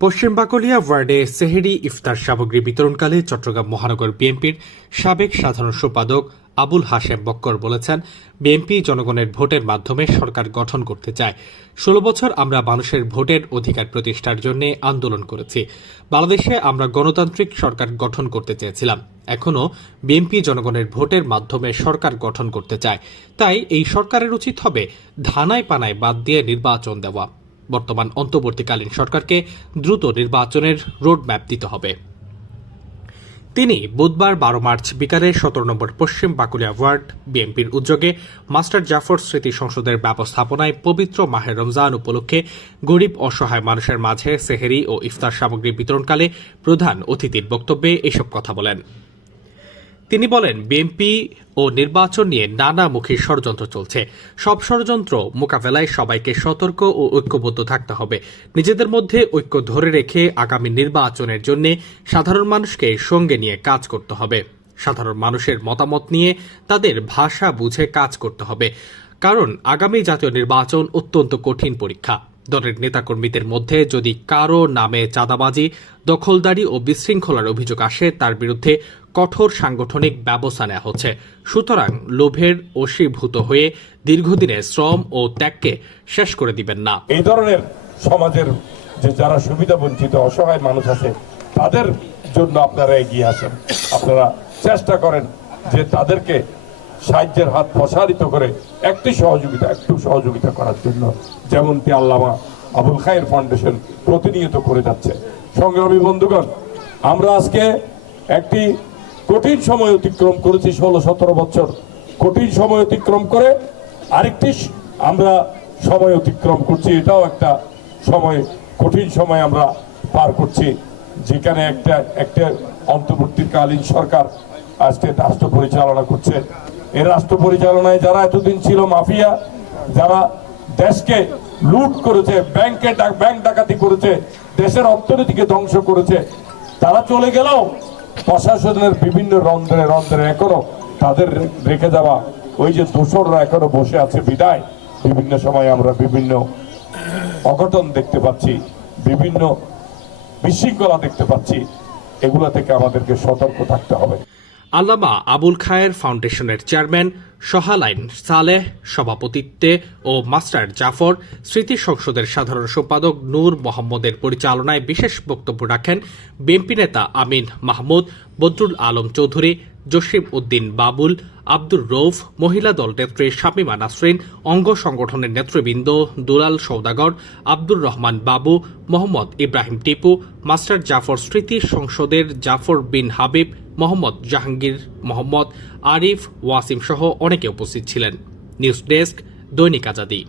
পশ্চিম বাকলিয়া ওয়ার্ডে সেহেরি ইফতার সামগ্রী বিতরণকালে চট্টগ্রাম মহানগর বিএনপির সাবেক সাধারণ সম্পাদক আবুল হাশেম বক্কর বলেছেন, বিএনপি জনগণের ভোটের মাধ্যমে সরকার গঠন করতে চায়। ১৬ বছর আমরা মানুষের ভোটের অধিকার প্রতিষ্ঠার জন্য আন্দোলন করেছি। বাংলাদেশে আমরা গণতান্ত্রিক সরকার গঠন করতে চেয়েছিলাম। এখনও বিএনপি জনগণের ভোটের মাধ্যমে সরকার গঠন করতে চায়। তাই এই সরকারের উচিত হবে ধানায় পানায় বাদ দিয়ে নির্বাচন দেওয়া। বর্তমান অন্তর্বর্তীকালীন সরকারকে দ্রুত নির্বাচনের রোডম্যাপ দিতে হবে। তিনি বুধবার ১২ মার্চ বিকালে ১৭ নম্বর পশ্চিম বাকুলিয়া ওয়ার্ড বিএনপির উদ্যোগে মাস্টার জাফর স্মৃতি সংসদের ব্যবস্থাপনায় পবিত্র মাহে রমজান উপলক্ষে গরিব অসহায় মানুষের মাঝে সেহেরি ও ইফতার সামগ্রী বিতরণকালে প্রধান অতিথির বক্তব্যে এসব কথা বলেন। তিনি বলেন, বিএনপি ও নির্বাচন নিয়ে নানামুখী ষড়যন্ত্র চলছে। সব ষড়যন্ত্র মোকাবেলায় সবাইকে সতর্ক ও ঐক্যবদ্ধ থাকতে হবে। নিজেদের মধ্যে ঐক্য ধরে রেখে আগামী নির্বাচনের জন্য সাধারণ মানুষকে সঙ্গে নিয়ে কাজ করতে হবে। সাধারণ মানুষের মতামত নিয়ে তাদের ভাষা বুঝে কাজ করতে হবে। কারণ আগামী জাতীয় নির্বাচন অত্যন্ত কঠিন পরীক্ষা। দলের নেতাকর্মীদের মধ্যে যদি কারো নামে চাঁদাবাজি, দখলদারি ও বিশৃঙ্খলার অভিযোগ আসে, তার বিরুদ্ধে কঠোর সাংগঠনিক ব্যবস্থা নেওয়া হচ্ছে। সুতরাং লোভের বশীভূত হয়ে দীর্ঘদিনের শ্রম ও ত্যাগকে শেষ করে দিবেন না। এই ধরনের সমাজের যে যারা সুবিধা বঞ্চিত অসহায় মানুষ আছে, তাদের জন্য আপনারা এগিয়ে আসেন। আপনারা চেষ্টা করেন যে তাদেরকে সাহায্যের হাত প্রসারিত করে একটু সহযোগিতা করার জন্য, যেমনটি আল্লামা আবুল খায়ের ফাউন্ডেশন প্রতিনিয়ত করে যাচ্ছে। সংগ্রামী বন্ধুগণ, আমরা আজকে একটি কঠিন সময় অতিক্রম করেছি। ১৬-১৭ বছর কঠিন সময় অতিক্রম করে আরেকটি আমরা সময় অতিক্রম করছি। এটাও একটা সময়, কঠিন সময় আমরা পার করছি, যেখানে একটা অন্তর্বর্তীকালীন সরকার আজকে রাষ্ট্র পরিচালনা করছে। এই রাষ্ট্র পরিচালনায় যারা এতদিন ছিল মাফিয়া, যারা দেশকে লুট করেছে, ব্যাংক ডাকাতি করেছে, দেশের অর্থনীতিকে ধ্বংস করেছে, তারা চলে গেলেও প্রশাসনের বিভিন্ন রন্ধ্রে এখনো তাদের রেখে যাওয়া ওই যে দোসররা এখনো বসে আছে বিদায় বিভিন্ন সময় আমরা বিভিন্ন অঘটন দেখতে পাচ্ছি, বিভিন্ন বিশৃঙ্খলা দেখতে পাচ্ছি। এগুলা থেকে আমাদেরকে সতর্ক থাকতে হবে। আল্লামা আবুল খায়ের ফাউন্ডেশনের চেয়ারম্যান সোহালাইন সালেহ সভাপতিত্বে ও মাস্টার জাফর স্মৃতি সংসদের সাধারণ সম্পাদক নূর মোহাম্মদের পরিচালনায় বিশেষ বক্তব্য রাখেন বিএনপি নেতা আমিন মাহমুদ, বদরুল আলম চৌধুরী, জসিম উদ্দিন বাবুল, আব্দুর রৌফ, মহিলা দল নেত্রী শামিমা নাসরিন, অঙ্গ সংগঠনের নেতৃবৃন্দ দুলাল সওদাগর, আব্দুর রহমান বাবু, মোহাম্মদ ইব্রাহিম টিপু, মাস্টার জাফর স্মৃতি সংসদের জাফর বিন হাবিব, মোহাম্মদ জাহাঙ্গীর, মোহাম্মদ আরিফ, ওয়াসিম সহ অনেকে উপস্থিত ছিলেন। নিউজ ডেস্ক, দৈনিক আজাদী।